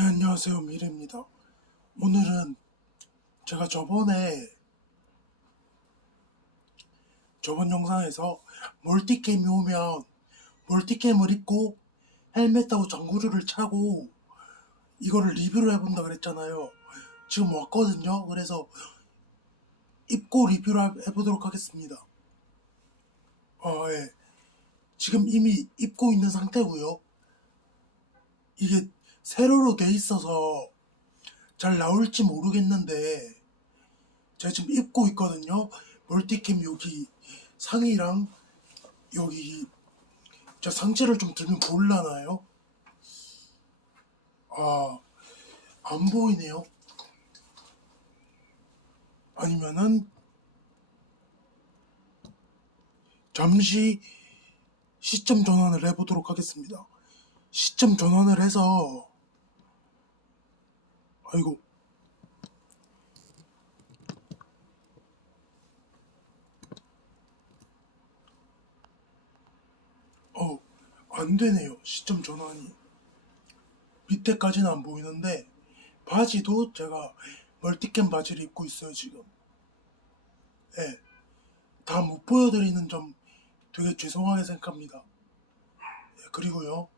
네, 안녕하세요. 미래입니다. 오늘은 제가 저번 영상에서 멀티캠이 오면 멀티캠을 입고 헬멧하고 장구류를 차고 이거를 리뷰를 해본다 그랬잖아요. 지금 왔거든요. 그래서 입고 리뷰를 해보도록 하겠습니다. 예. 지금 이미 입고 있는 상태고요. 이게 세로로 돼 있어서 잘 나올지 모르겠는데 제가 지금 입고 있거든요. 멀티캠 여기 상의랑 여기 저 상체를 좀 들면 보일라나요? 안 보이네요. 아니면은 잠시 시점 전환을 해보도록 하겠습니다. 시점 전환을 해서 아이고 안 되네요. 시점 전환이 밑에까지는 안 보이는데 바지도 제가 멀티캠 바지를 입고 있어요 지금. 예, 다 못 보여드리는 점 되게 죄송하게 생각합니다. 예, 그리고요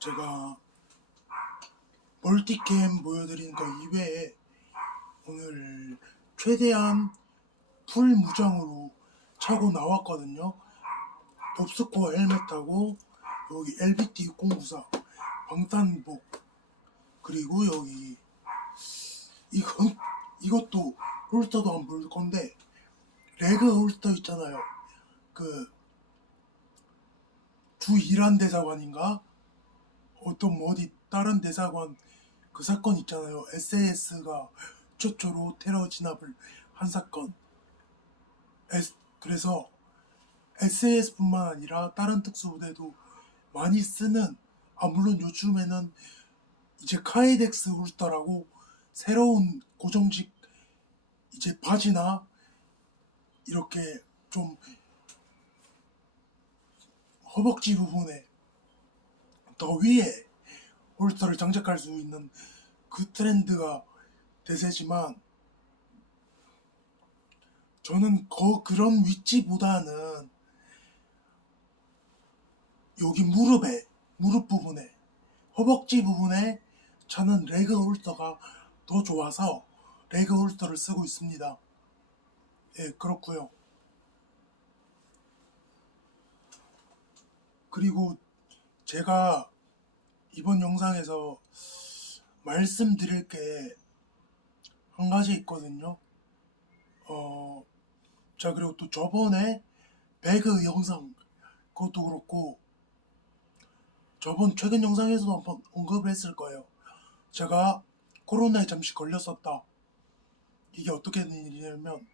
제가 멀티캠 보여드리는 거 이외에 오늘 최대한 풀 무장으로 차고 나왔거든요. 덥스코어 헬멧하고 여기 LBT 6094 방탄복 그리고 여기 이것도 홀스터도 안 볼 건데 레그 홀스터 있잖아요. 그 주 이란 대사관인가 어떤 뭐 어디 다른 대사관 그 사건 있잖아요. SAS가 최초로 테러 진압을 한 사건. 그래서 SAS뿐만 아니라 다른 특수부대도 많이 쓰는 물론 요즘에는 이제 카이덱스 홀스터라고 새로운 고정식 이제 바지나 이렇게 좀 허벅지 부분에 더 위에 홀스터를 장착할 수 있는 그 트렌드가 대세지만 저는 그런 위치보다는 여기 무릎 부분에 허벅지 부분에 차는 레그 홀스터가 더 좋아서 레그 홀스터를 쓰고 있습니다. 예, 그렇고요. 그리고 제가 이번 영상에서 말씀드릴 게 한 가지 있거든요. 자, 그리고 또 저번에 배그 영상 그것도 그렇고 저번 최근 영상에서도 한번 언급을 했을 거예요. 제가 코로나에 잠시 걸렸었다. 이게 어떻게 된 일이냐면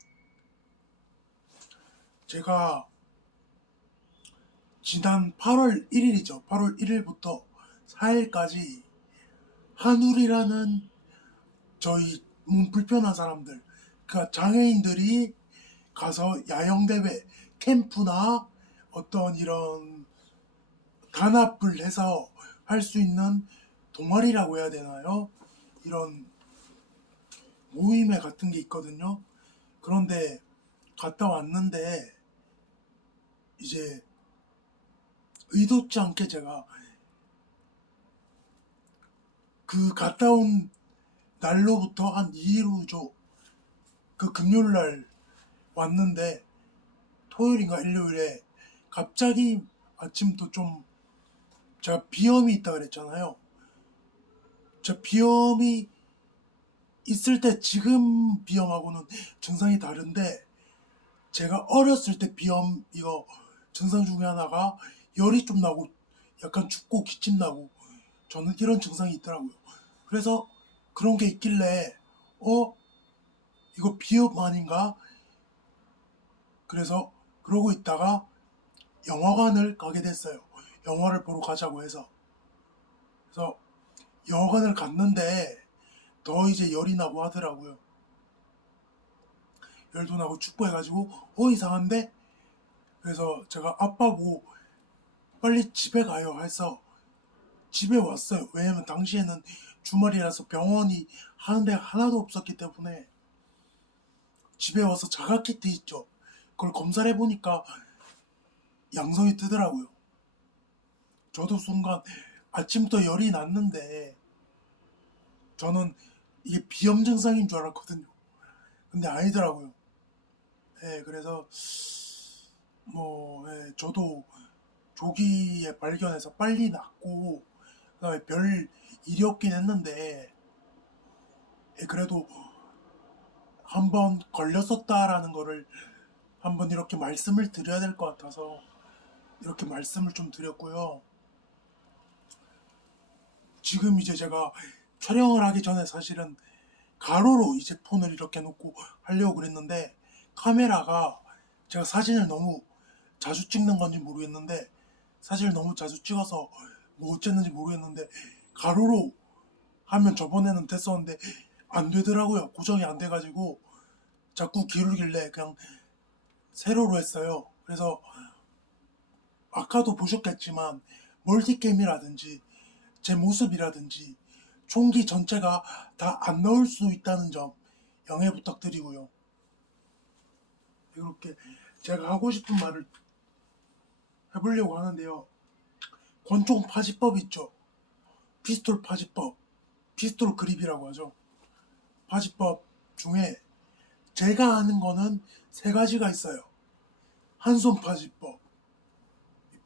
제가 지난 8월 1일이죠. 8월 1일부터 4일까지 한울이라는 저희 몸 불편한 사람들, 그러니까 장애인들이 가서 야영대회, 캠프나 어떤 이런 단합을 해서 할 수 있는 동아리라고 해야 되나요? 이런 모임회 같은 게 있거든요. 그런데 갔다 왔는데 이제 의도치 않게 제가 그 갔다 온 날로부터 한 2일 후죠. 그 금요일 날 왔는데 토요일인가 일요일에 갑자기 아침부터 좀 제가 비염이 있다 그랬잖아요. 저 비염이 있을 때 지금 비염하고는 증상이 다른데 제가 어렸을 때 비염 이거 증상 중에 하나가 열이 좀 나고 약간 춥고 기침 나고 저는 이런 증상이 있더라고요. 그래서 그런 게 있길래 이거 비염 아닌가? 그래서 그러고 있다가 영화관을 가게 됐어요. 영화를 보러 가자고 해서. 그래서 영화관을 갔는데 더 이제 열이 나고 하더라고요. 열도 나고 춥고 해가지고 이상한데? 그래서 제가 아빠 보고 빨리 집에 가요 해서 집에 왔어요. 왜냐면 당시에는 주말이라서 병원이 하는 데가 하나도 없었기 때문에 집에 와서 자가키트 있죠. 그걸 검사를 해보니까 양성이 뜨더라고요. 저도 순간 아침부터 열이 났는데 저는 이게 비염 증상인 줄 알았거든요. 근데 아니더라고요. 예, 그래서 저도 조기에 발견해서 빨리 낫고 그다음에 별 일이 없긴 했는데 그래도 한번 걸렸었다라는 거를 한번 이렇게 말씀을 드려야 될 것 같아서 이렇게 말씀을 좀 드렸고요. 지금 이제 제가 촬영을 하기 전에 사실은 가로로 이제 폰을 이렇게 놓고 하려고 그랬는데 카메라가 제가 사진을 너무 자주 찍는 건지 모르겠는데 사진을 너무 자주 찍어서 뭐 어쨌는지 모르겠는데 가로로 하면 저번에는 됐었는데 안 되더라고요. 고정이 안 돼가지고 자꾸 기울길래 그냥 세로로 했어요. 그래서 아까도 보셨겠지만 멀티캠이라든지 제 모습이라든지 총기 전체가 다 안 나올 수 있다는 점 양해 부탁드리고요. 이렇게 제가 하고 싶은 말을 해보려고 하는데요. 권총 파지법 있죠. 피스톨 파지법, 피스톨 그립이라고 하죠. 파지법 중에 제가 아는 거는 세 가지가 있어요. 한 손 파지법.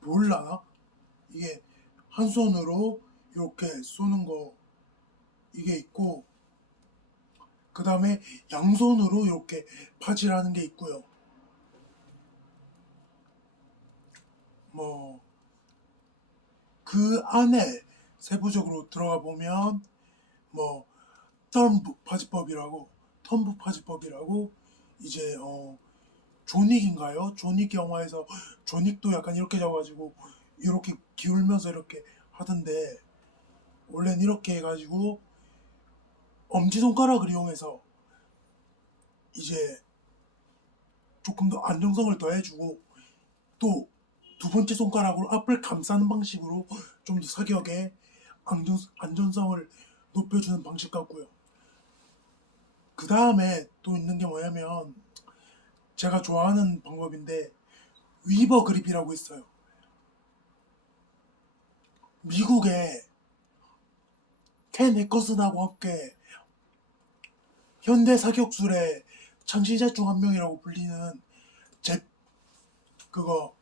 몰라나? 이게 한 손으로 이렇게 쏘는 거 이게 있고 그 다음에 양손으로 이렇게 파지라는 게 있고요. 뭐 그 안에 세부적으로 들어가 보면 뭐 턴부 파지법이라고 턴부 파지법이라고 이제 존윅인가요? 존윅 영화에서 존윅도 약간 이렇게 잡아가지고 이렇게 기울면서 이렇게 하던데 원래는 이렇게 해가지고 엄지손가락을 이용해서 이제 조금 더 안정성을 더해주고 또 두 번째 손가락으로 앞을 감싸는 방식으로 좀 더 사격에 안전성을 높여주는 방식 같고요. 그 다음에 또 있는 게 뭐냐면 제가 좋아하는 방법인데 위버 그립이라고 있어요. 미국의 켄 에커슨하고 함께 현대 사격술의 창시자 중 한 명이라고 불리는 제 그거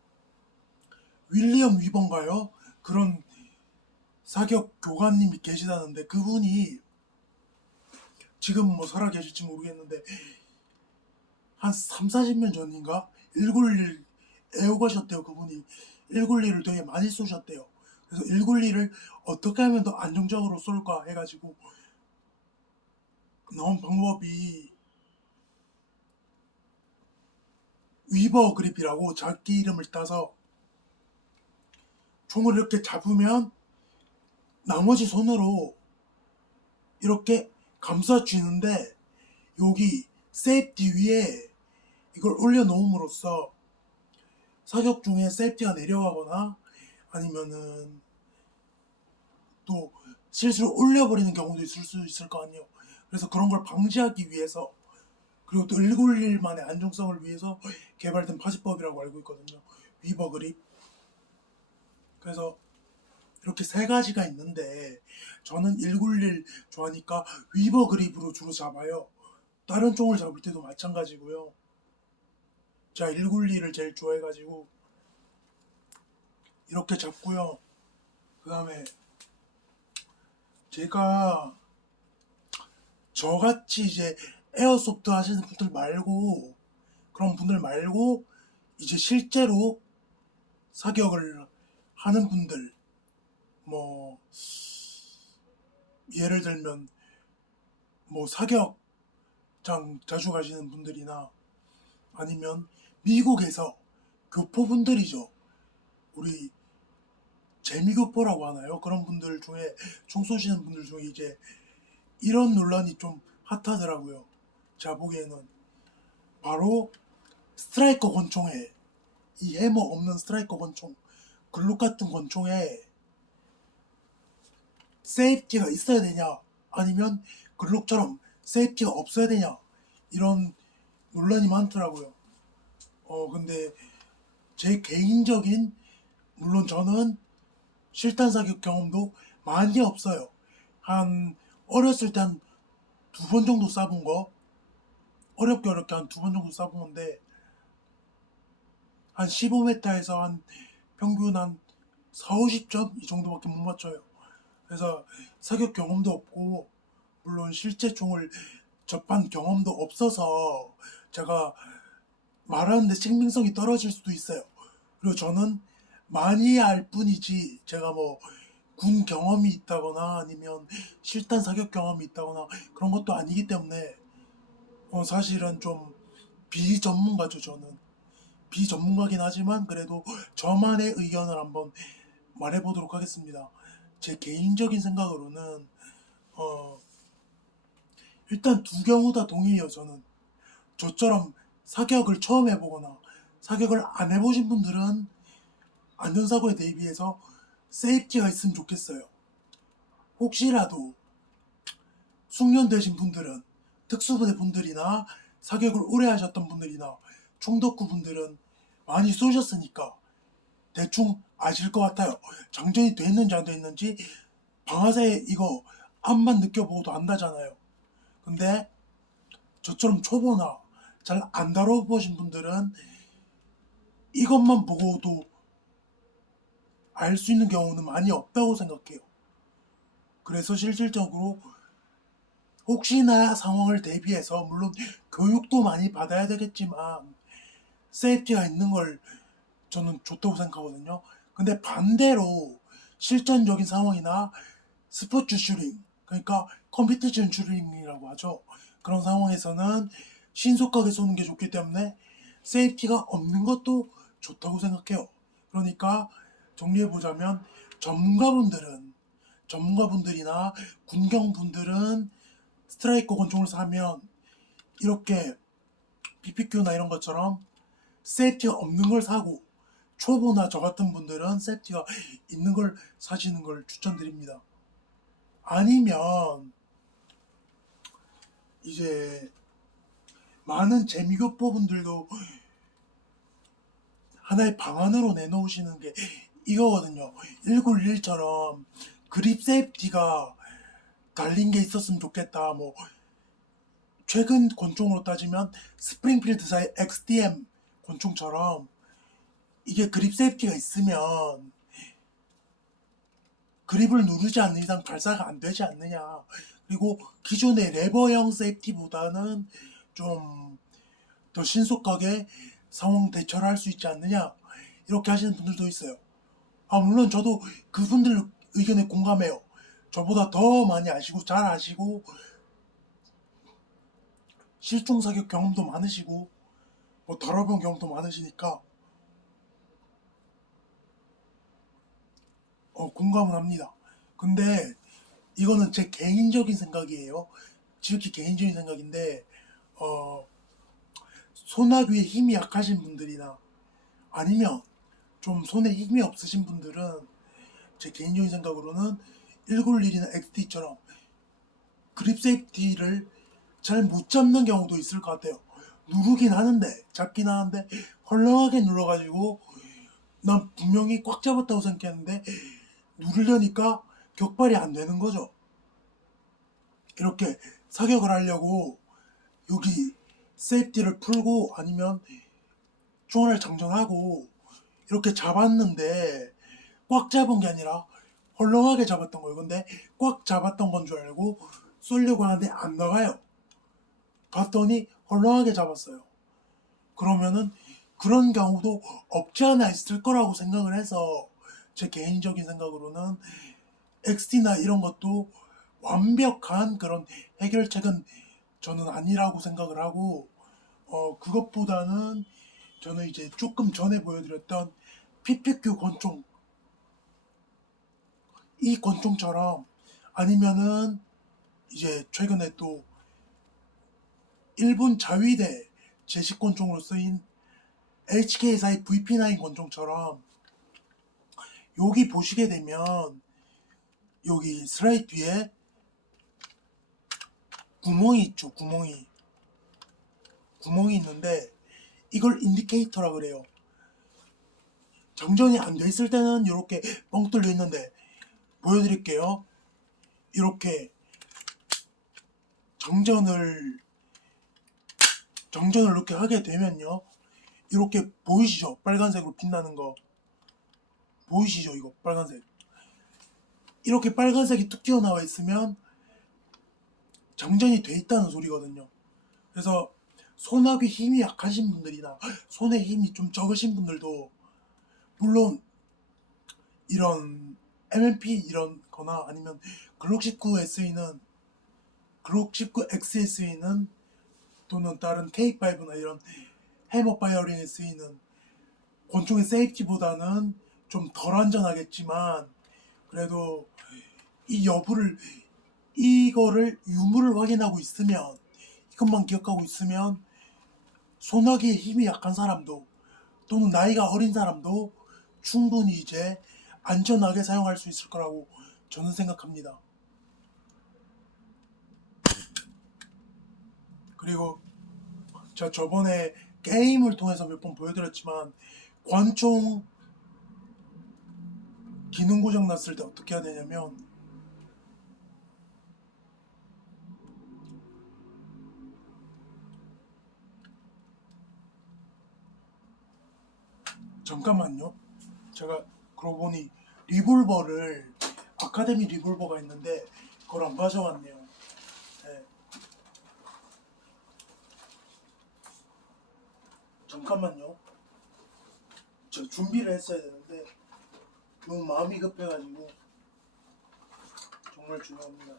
윌리엄 위버인가요? 그런 사격 교관님이 계시다는데 그분이 지금 뭐 살아 계실지 모르겠는데 한 3, 40년 전인가 191 애호가셨대요. 그분이 191을 되게 많이 쏘셨대요. 그래서 191을 어떻게 하면 더 안정적으로 쏠까 해가지고 나온 방법이 위버 그립이라고 자기 이름을 따서 총을 이렇게 잡으면 나머지 손으로 이렇게 감싸 쥐는데 여기 세이프티 위에 이걸 올려놓음으로써 사격 중에 세이프티가 내려가거나 아니면은 또 실수로 올려버리는 경우도 있을 수 있을 거 아니에요. 그래서 그런 걸 방지하기 위해서 그리고 또 191만의 안정성을 위해서 개발된 파지법이라고 알고 있거든요. 위버 그립. 그래서 이렇게 세 가지가 있는데 저는 191 좋아하니까 위버 그립으로 주로 잡아요. 다른 총을 잡을 때도 마찬가지고요. 제가 191을 제일 좋아해가지고 이렇게 잡고요. 그 다음에 제가 저같이 이제 에어소프트 하시는 분들 말고 그런 분들 말고 이제 실제로 사격을 하는 분들 뭐 예를 들면 뭐 사격장 자주 가시는 분들이나 아니면 미국에서 교포분들이죠. 우리 재미교포라고 하나요? 그런 분들 중에 총 쏘시는 분들 중에 이제 이런 논란이 좀 핫하더라고요. 제가 보기에는 바로 스트라이커 권총에 이 해머 없는 스트라이커 권총 글록 같은 권총에 세이프티가 있어야 되냐 아니면 글록처럼 세이프티가 없어야 되냐 이런 논란이 많더라고요. 근데 제 개인적인 물론 저는 실탄 사격 경험도 많이 없어요. 한 어렸을 때 한 두 번 정도 쏴본 거 어렵게 한 두 번 정도 쏴본 건데 한 15m에서 한 평균 한 4, 50점 이 정도밖에 못 맞춰요. 그래서 사격 경험도 없고 물론 실제 총을 접한 경험도 없어서 제가 말하는데 생명성이 떨어질 수도 있어요. 그리고 저는 많이 알 뿐이지 제가 뭐 군 경험이 있다거나 아니면 실탄 사격 경험이 있다거나 그런 것도 아니기 때문에 사실은 좀 비전문가죠. 저는 비전문가긴 하지만 그래도 저만의 의견을 한번 말해보도록 하겠습니다. 제 개인적인 생각으로는 일단 두 경우 다 동의해요. 저는 저처럼 사격을 처음 해보거나 사격을 안 해보신 분들은 안전사고에 대비해서 세이프티가 있으면 좋겠어요. 혹시라도 숙련되신 분들은 특수부대 분들이나 사격을 오래 하셨던 분들이나 총덕후 분들은 많이 쏘셨으니까 대충 아실 것 같아요. 장전이 됐는지 안 됐는지 방아쇠 이거 앞만 느껴보고도 안다잖아요. 근데 저처럼 초보나 잘 안 다뤄보신 분들은 이것만 보고도 알 수 있는 경우는 많이 없다고 생각해요. 그래서 실질적으로 혹시나 상황을 대비해서 물론 교육도 많이 받아야 되겠지만 세이프티가 있는 걸 저는 좋다고 생각하거든요. 근데 반대로 실전적인 상황이나 스포츠 슈링 그러니까 컴피티션 슈링이라고 하죠. 그런 상황에서는 신속하게 쏘는 게 좋기 때문에 세이프티가 없는 것도 좋다고 생각해요. 그러니까 정리해보자면 전문가분들이나 군경분들은 스트라이커 권총을 사면 이렇게 PPQ나 이런 것처럼 세이프티가 없는 걸 사고 초보나 저 같은 분들은 세이프티가 있는 걸 사시는 걸 추천드립니다. 아니면 이제 많은 재미교포분들도 하나의 방안으로 내놓으시는 게 이거거든요. 191처럼 그립 세이프티가 달린 게 있었으면 좋겠다. 뭐 최근 권총으로 따지면 스프링필드사의 XDM 권총처럼 이게 그립 세이프티가 있으면 그립을 누르지 않는 이상 발사가 안 되지 않느냐. 그리고 기존의 레버형 세이프티보다는 좀 더 신속하게 상황 대처를 할 수 있지 않느냐. 이렇게 하시는 분들도 있어요. 물론 저도 그분들 의견에 공감해요. 저보다 더 많이 아시고 잘 아시고 실종 사격 경험도 많으시고 뭐 다뤄본 경험도 많으시니까 공감을 합니다. 근데 이거는 제 개인적인 생각이에요. 지극히 개인적인 생각인데 손아귀에 힘이 약하신 분들이나 아니면 좀 손에 힘이 없으신 분들은 제 개인적인 생각으로는 191이나 XT처럼 그립 세이프티를 잘 못 잡는 경우도 있을 것 같아요. 누르긴 하는데 잡긴 하는데 헐렁하게 눌러가지고 난 분명히 꽉 잡았다고 생각했는데 누르려니까 격발이 안 되는 거죠. 이렇게 사격을 하려고 여기 세이프티를 풀고 아니면 총알을 장전하고 이렇게 잡았는데 꽉 잡은 게 아니라 헐렁하게 잡았던 거예요. 근데 꽉 잡았던 건 줄 알고 쏠려고 하는데 안 나가요. 봤더니 헐렁하게 잡았어요. 그러면은 그런 경우도 없지 않아 있을 거라고 생각을 해서 제 개인적인 생각으로는 XT나 이런 것도 완벽한 그런 해결책은 저는 아니라고 생각을 하고 그것보다는 저는 이제 조금 전에 보여드렸던 PPQ 권총 이 권총처럼 아니면은 이제 최근에 또 일본 자위대 제식 권총으로 쓰인 HK사의 VP9 권총처럼 여기 보시게 되면 여기 슬라이드 뒤에 구멍이 있죠. 구멍이 있는데 이걸 인디케이터라 그래요. 정전이 안 돼 있을 때는 이렇게 뻥 뚫려 있는데 보여드릴게요. 이렇게 정전을 이렇게 하게 되면요, 이렇게 보이시죠? 빨간색으로 빛나는 거 보이시죠? 이거 빨간색, 이렇게 빨간색이 툭 튀어나와 있으면 정전이 돼 있다는 소리거든요. 그래서 손하기 힘이 약하신 분들이나 손에 힘이 좀 적으신 분들도, 물론 이런 MMP 이런 거나 아니면 글록 19SE는 글록 19XSE는 또는 다른 K5나 이런 해머 파이어링 SE는 권총의 세이프티보다는 좀 덜 안전하겠지만, 그래도 이거를 유무를 확인하고 있으면, 이것만 기억하고 있으면 소나기에 힘이 약한 사람도 또는 나이가 어린 사람도 충분히 이제 안전하게 사용할 수 있을 거라고 저는 생각합니다. 그리고 제가 저번에 게임을 통해서 몇 번 보여드렸지만, 권총 기능 고장 났을 때 어떻게 해야 되냐면, 잠깐만요. 제가 그러고 보니 리볼버를, 아카데미 리볼버가 있는데 그걸 안 가져왔네요. 네. 잠깐만요. 저 준비를 했어야 되는데 너무 마음이 급해가지고. 정말 중요합니다.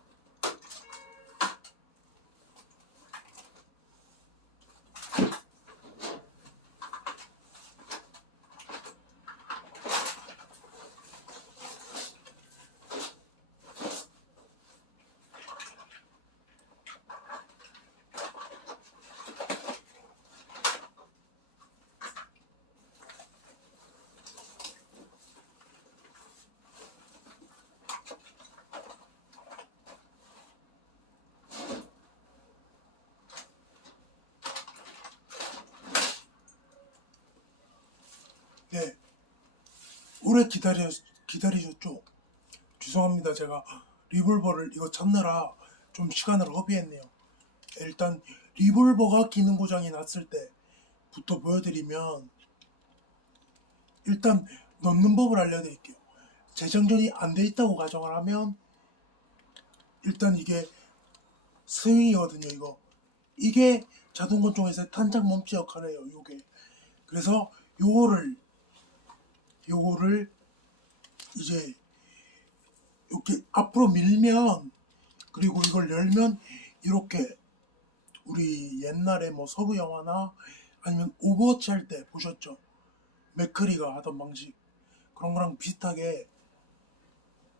네, 오래 기다리셨죠? 죄송합니다. 제가 리볼버를 이거 찾느라 좀 시간을 허비했네요. 일단 리볼버가 기능 고장이 났을 때부터 보여드리면, 일단 넣는 법을 알려드릴게요. 재장전이 안 돼 있다고 가정을 하면, 일단 이게 스윙이거든요. 이게 자동 권총에서 탄창 멈추 역할을 해요. 요게. 그래서 요거를 이제 이렇게 앞으로 밀면, 그리고 이걸 열면, 이렇게 우리 옛날에 뭐 서부 영화나 아니면 오버워치 할 때 보셨죠? 맥크리가 하던 방식, 그런 거랑 비슷하게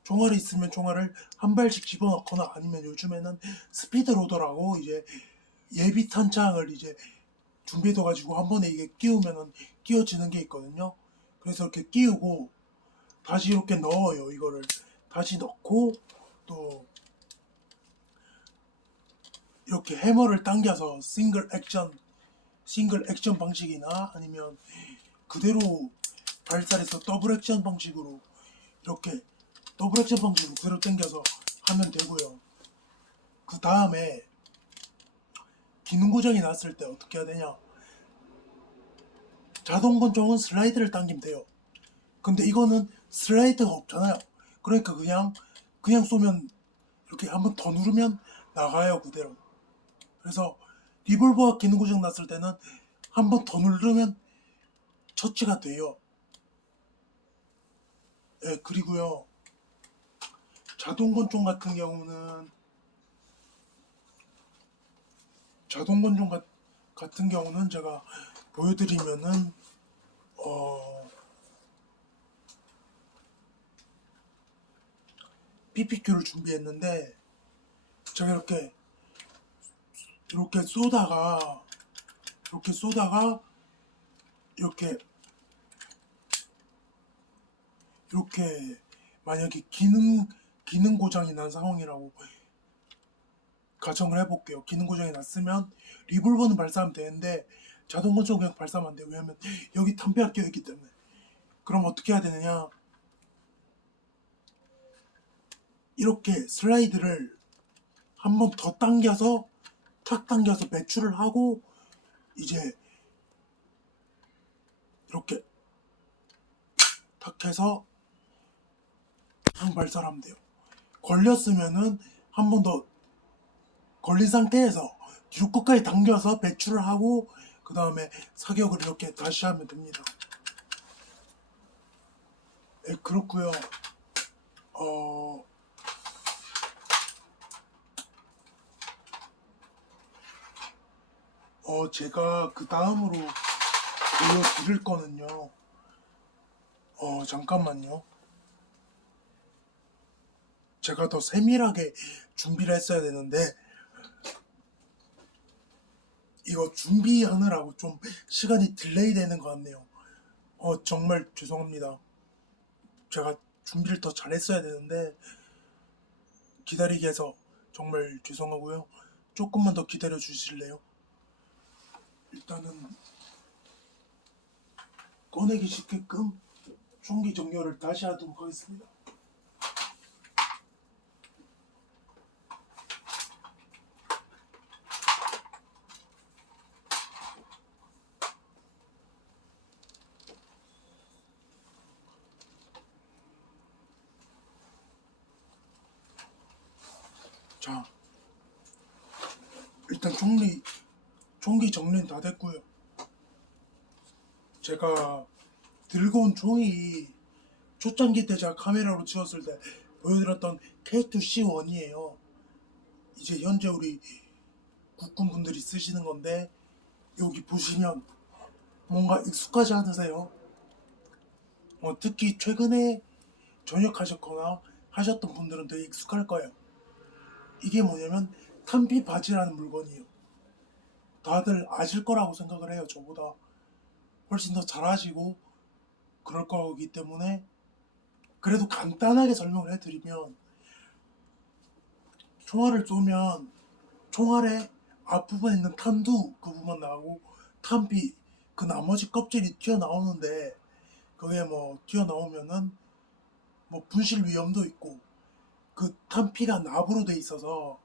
총알이 있으면 총알을 한 발씩 집어넣거나, 아니면 요즘에는 스피드 로더라고 이제 예비 탄창을 이제 준비해둬 가지고 한 번에 이게 끼우면은 끼워지는 게 있거든요. 그래서 이렇게 끼우고 다시 이렇게 넣어요. 이거를 다시 넣고, 또 이렇게 해머를 당겨서 싱글 액션 방식이나 아니면 그대로 발사해서 더블 액션 방식으로, 이렇게 더블 액션 방식으로 그대로 당겨서 하면 되고요. 그 다음에 기능 고장이 났을 때 어떻게 해야 되냐, 자동 권총은 슬라이드를 당기면 돼요. 근데 이거는 슬라이드가 없잖아요. 그러니까 그냥 쏘면 이렇게 한번 더 누르면 나가요, 그대로. 그래서 리볼버가 기능 고장 났을 때는 한번 더 누르면 처치가 돼요. 예, 그리고요, 자동 권총 같은 경우는 제가 보여드리면은, PPQ를 준비했는데, 제가 이렇게 쏘다가 이렇게 만약에 기능 기능 고장이 난 상황이라고 가정을 해볼게요. 기능 고장이 났으면 리볼버는 발사하면 되는데 자동 건조 그냥 발사하면 안 돼요. 왜냐면 여기 탄피가 껴있기 때문에. 그럼 어떻게 해야 되느냐? 이렇게 슬라이드를 한 번 더 당겨서 탁 당겨서 배출을 하고 이제 이렇게 탁 해서 한 발사를 하면 돼요. 걸렸으면은 한 번 더 걸린 상태에서 뒤로 끝까지 당겨서 배출을 하고 그 다음에 사격을 이렇게 다시 하면 됩니다. 네, 그렇고요. 제가 그 다음으로 보여드릴 거는요. 잠깐만요. 제가 더 세밀하게 준비를 했어야 되는데 이거 준비하느라고 좀 시간이 딜레이 되는 것 같네요. 정말 죄송합니다. 제가 준비를 더 잘했어야 되는데 기다리게 해서 정말 죄송하고요. 조금만 더 기다려 주실래요? 일단은 꺼내기 쉽게끔 총기 정렬을 다시 하도록 하겠습니다. 자, 일단 총기 정리는 다 됐고요. 제가 들고 온 총이 초창기 때 제가 카메라로 찍었을 때 보여드렸던 K2C1이에요. 이제 현재 우리 국군분들이 쓰시는 건데 여기 보시면 뭔가 익숙하지 않으세요? 특히 최근에 전역하셨거나 하셨던 분들은 되게 익숙할 거예요. 이게 뭐냐면 탄피 바지라는 물건이에요. 다들 아실 거라고 생각을 해요. 저보다 훨씬 더 잘하시고 그럴 거기 때문에 그래도 간단하게 설명을 해드리면 총알을 쏘면 총알의 앞부분에 있는 탄두 그 부분 나오고 탄피 그 나머지 껍질이 튀어나오는데 그게 뭐 튀어나오면은 뭐 분실 위험도 있고 그 탄피가 납으로 돼 있어서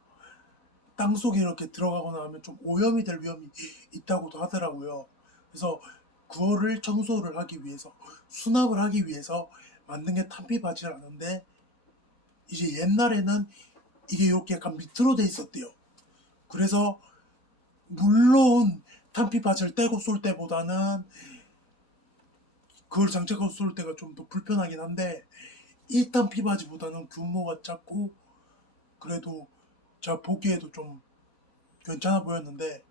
땅속에 이렇게 들어가거나 하면 좀 오염이 될 위험이 있다고도 하더라고요. 그래서 그거를 청소를 하기 위해서 수납을 하기 위해서 만든 게 탄피 바지라는데 이제 옛날에는 이게 이렇게 약간 밑으로 돼 있었대요. 그래서 물론 탄피 바지를 떼고 쏠 때보다는 그걸 장착하고 쏠 때가 좀 더 불편하긴 한데 1탄 피바지보다는 규모가 작고 그래도 제가 보기에도 좀 괜찮아 보였는데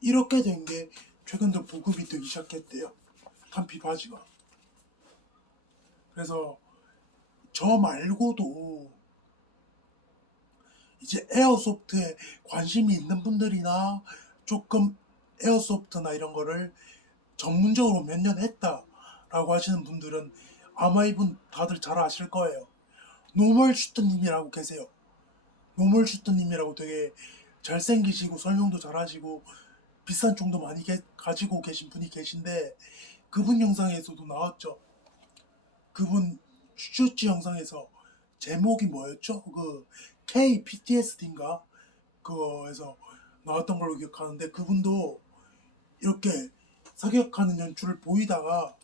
이렇게 된 게 최근 들어 보급이 되기 시작했대요. 탄피 바지가. 그래서 저 말고도 이제 에어소프트에 관심이 있는 분들이나 조금 에어소프트나 이런 거를 전문적으로 몇 년 했다라고 하시는 분들은 아마 이분 다들 잘 아실 거예요. 노멀 슈터님이라고 계세요. 노멀 슈터님이라고 되게 잘생기시고 설명도 잘하시고 비싼 총도 많이 가지고 계신 분이 계신데 그분 영상에서도 나왔죠. 그분 슈츠 영상에서 제목이 뭐였죠? 그 KPTSD인가? 그거에서 나왔던 걸로 기억하는데 그분도 이렇게 사격하는 연출을 보이다가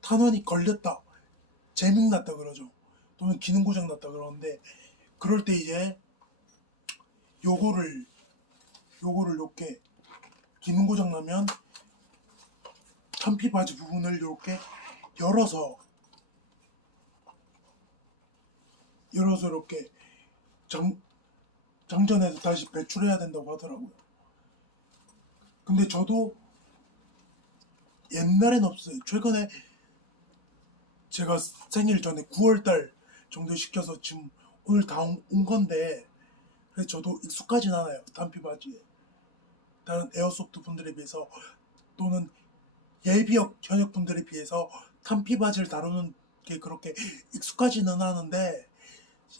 탄원이 걸렸다, 재밍 났다 그러죠. 또는 기능 고장 났다 그러는데 그럴 때 이제 요거를 이렇게 기능 고장 나면 탄피 바지 부분을 이렇게 열어서 이렇게 장전해서 다시 배출해야 된다고 하더라고요. 근데 저도 옛날엔 없어요. 최근에 제가 생일 전에 9월달 정도 시켜서 지금 오늘 다 온 건데 그래서 저도 익숙하진 않아요. 탄피 바지에. 다른 에어소프트 분들에 비해서 또는 예비역 현역 분들에 비해서 탄피 바지를 다루는 게 그렇게 익숙하지는 않은데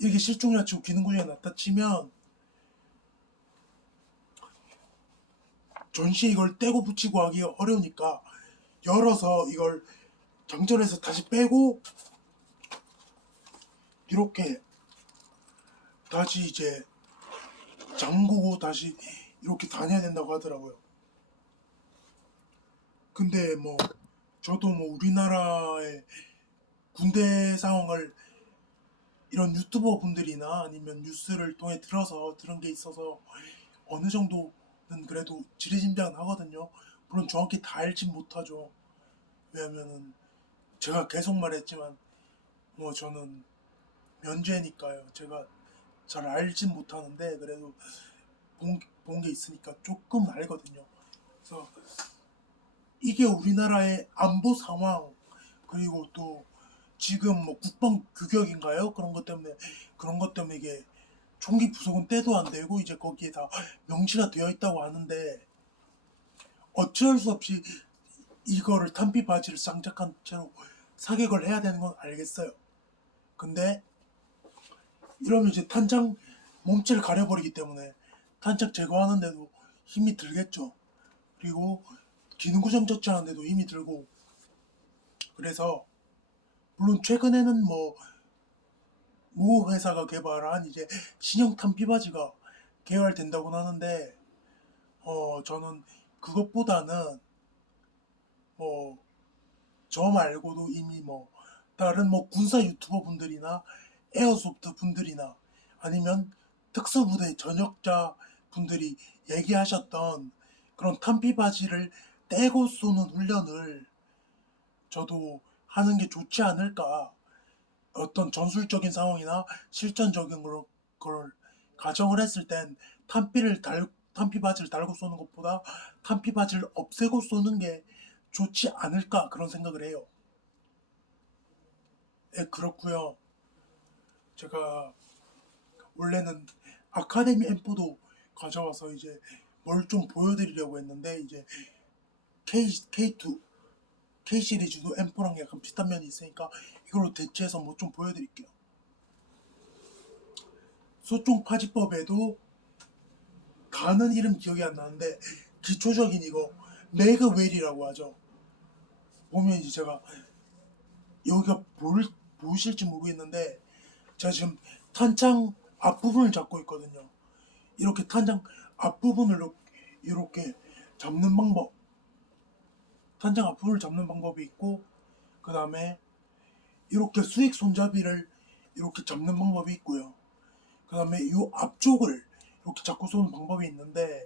이게 실종이나 치고 기능구조에 나타치면 전시에 이걸 떼고 붙이고 하기 어려우니까 열어서 이걸 장전해서 다시 빼고 이렇게 다시 이제 잠그고 다시 이렇게 다녀야 된다고 하더라고요. 근데 뭐 저도 뭐 우리나라의 군대 상황을 이런 유튜버 분들이나 아니면 뉴스를 통해 들은 게 있어서 어느 정도는 그래도 지리짐작은 하거든요. 물론 정확히 다 알진 못하죠. 왜냐면은 제가 계속 말했지만 뭐 저는 면죄니까요. 제가 잘 알진 못하는데 그래도 본 게 있으니까 조금 알거든요. 그래서 이게 우리나라의 안보 상황 그리고 또 지금 뭐 국방 규격인가요? 그런 것 때문에 이게 총기 부속은 떼도 안 되고 이제 거기에 다 명시가 되어 있다고 하는데 어쩔 수 없이 이거를 탄피 바지를 장착한 채로 사격을 해야 되는 건 알겠어요. 근데 이러면 이제 탄창 몸체를 가려버리기 때문에 탄창 제거하는데도 힘이 들겠죠. 그리고 기능 구성 조치하는데도 힘이 들고 그래서 물론 최근에는 모 회사가 개발한 이제 신형 탄피 바지가 개발된다고는 하는데 저는 그것보다는 뭐 저 말고도 이미 뭐 다른 뭐 군사 유튜버 분들이나 에어소프트 분들이나 아니면 특수부대 전역자 분들이 얘기하셨던 그런 탄피 바지를 떼고 쏘는 훈련을 저도 하는 게 좋지 않을까. 어떤 전술적인 상황이나 실전적인 걸 가정을 했을 땐 탄피 바지를 달고 쏘는 것보다 탄피 바지를 없애고 쏘는 게 좋지 않을까 그런 생각을 해요. 예, 그렇고요. 제가 원래는 아카데미 M4도 가져와서 이제 뭘 좀 보여드리려고 했는데 이제 K2 K 시리즈도 M4랑 약간 비슷한 면이 있으니까 이걸로 대체해서 뭐 좀 보여드릴게요. 소총 파지법에도 가는 이름 기억이 안 나는데 기초적인 이거 매그웰이라고 하죠. 보면 이제 제가 여기가 보이실지 모르겠는데 제가 지금 탄창 앞부분을 잡고 있거든요. 이렇게 탄창 앞부분을 이렇게 잡는 방법, 탄창 앞부분을 잡는 방법이 있고 그 다음에 이렇게 수직 손잡이를 이렇게 잡는 방법이 있고요. 그 다음에 이 앞쪽을 이렇게 잡고 쏘는 방법이 있는데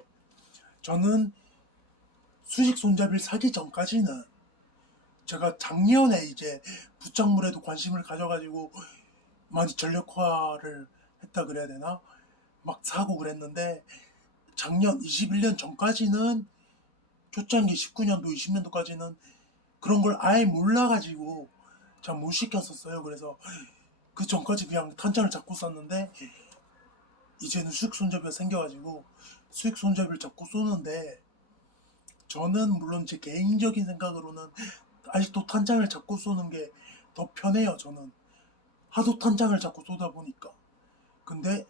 저는 수직 손잡이를 사기 전까지는 제가 작년에 이제 부착물에도 관심을 가져가지고 많이 전력화를 했다 그래야 되나? 막 사고 그랬는데 작년 21년 전까지는 초창기 19년도 20년도까지는 그런 걸 아예 몰라가지고 잘 못 시켰었어요. 그래서 그 전까지 그냥 탄창을 잡고 쐈는데 이제는 수직 손잡이가 생겨가지고 수직 손잡이를 잡고 쏘는데 저는 물론 제 개인적인 생각으로는 아직도 탄창을 잡고 쏘는 게 더 편해요. 저는 하도 탄창을 잡고 쏘다 보니까. 근데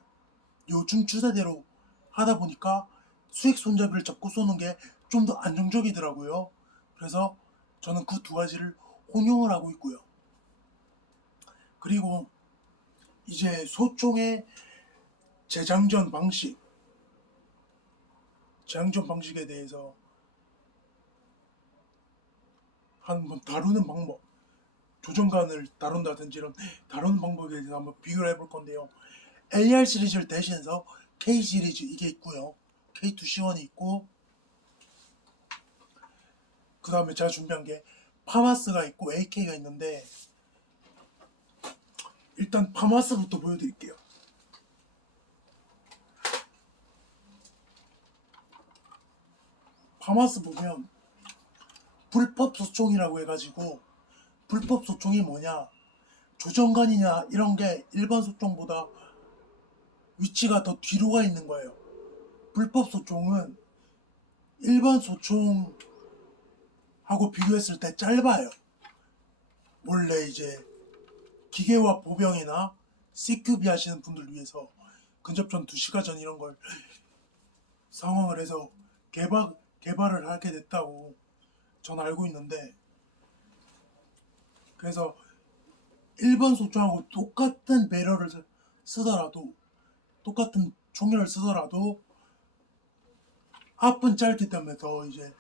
요즘 추세대로 하다 보니까 수직 손잡이를 잡고 쏘는 게 좀 더 안정적이더라고요. 그래서 저는 그 두 가지를 혼용을 하고 있고요. 그리고 이제 소총의 재장전 방식에 대해서 한번 다루는 방법, 조정관을 다룬다든지 이런 다루는 방법에 대해서 한번 비교를 해볼 건데요. AR 시리즈를 대신해서 K 시리즈 이게 있고요. K2C1이 있고 그 다음에 제가 준비한 게 파마스가 있고 AK가 있는데 일단 파마스부터 보여드릴게요. 파마스 보면 불법 소총이라고 해가지고 불법 소총이 뭐냐 조정관이냐 이런 게 일반 소총보다 위치가 더 뒤로 가 있는 거예요. 불법 소총은 일반 소총하고 비교했을 때 짧아요. 원래 이제 기계화 보병이나 CQB 하시는 분들 위해서 근접전 2시간 이런 걸 상황을 해서 개발을 하게 됐다고 전 알고 있는데, 그래서 일반 소총하고 똑같은 배럴을 쓰더라도, 똑같은 총열을 쓰더라도 앞은 짧기 때문에 더 이제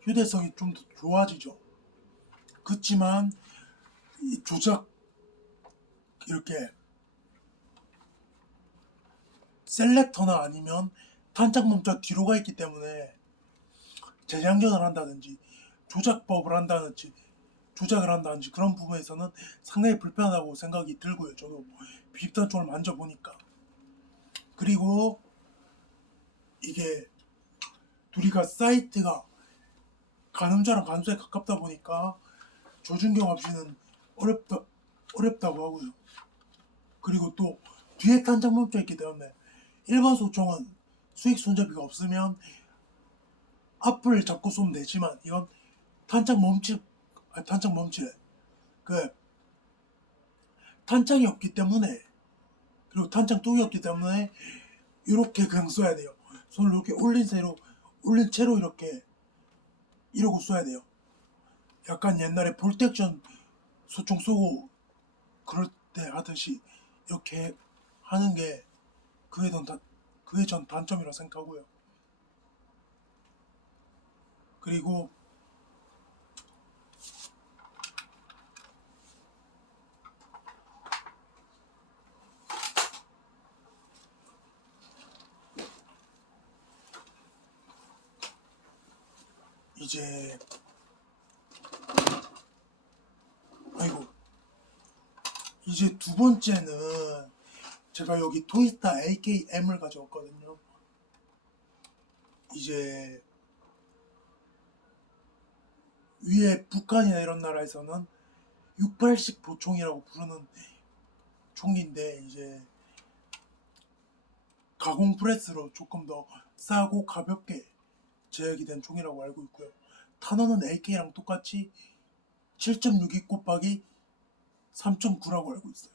휴대성이 좀 더 좋아지죠. 그렇지만 이 조작, 이렇게 셀렉터나 아니면 탄창 멈춰 뒤로 가 있기 때문에 재장전을 한다든지 조작법을 한다든지 조작을 한다든지 그런 부분에서는 상당히 불편하다고 생각이 들고요. 저도 비입단총을 만져보니까. 그리고 이게 둘이가 사이트가 가늠자랑 간수에 가깝다 보니까 조준경 없이는 어렵다고 하고요. 그리고 또 뒤에 탄창 멈춰 있기 때문에 일반 소총은 수익 손잡이가 없으면 앞을 잡고 쏘면 되지만, 이건 탄창 멈추래. 그 탄창이 없기 때문에, 그리고 탄창 뚝이 없기 때문에 이렇게 그냥 쏘야 돼요. 손을 이렇게 올린 채로 이렇게 이러고 쏘야 돼요. 약간 옛날에 볼텍션 소총 쏘고 그럴 때 하듯이 이렇게 하는 게 그게 전 단점이라 생각하고요. 그리고 이제 아이고 이제 두 번째는 제가 여기 토이스타 AKM을 가져왔거든요. 이제 위에 북한이나 이런 나라에서는 680 보총이라고 부르는 총인데, 이제 가공 프레스로 조금 더 싸고 가볍게 제작이 된 총이라고 알고 있고요. 탄원은 AK랑 똑같이 7.62 곱하기 3.9라고 알고 있어요.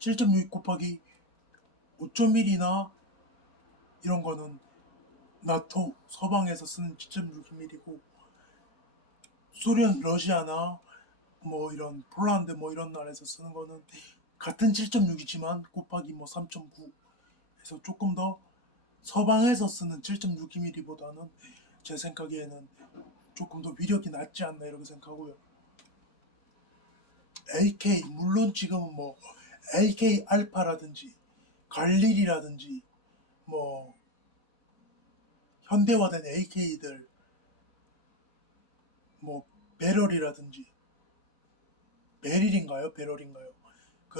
7.62 곱하기 5.1이나 이런 거는 나토 서방에서 쓰는 7.62mm고, 소련, 러시아나 뭐 이런 폴란드 뭐 이런 나라에서 쓰는 거는 같은 7.6이지만 곱하기 뭐 3.9 해서 조금 더 서방에서 쓰는 7.62mm보다는 제 생각에는 조금 더 위력이 낮지 않나 이렇게 생각하고요. AK 물론 지금은 뭐 AK 알파라든지 갈릴이라든지 뭐 현대화된 AK들, 뭐 배럴이라든지 베릴인가요? 배럴인가요?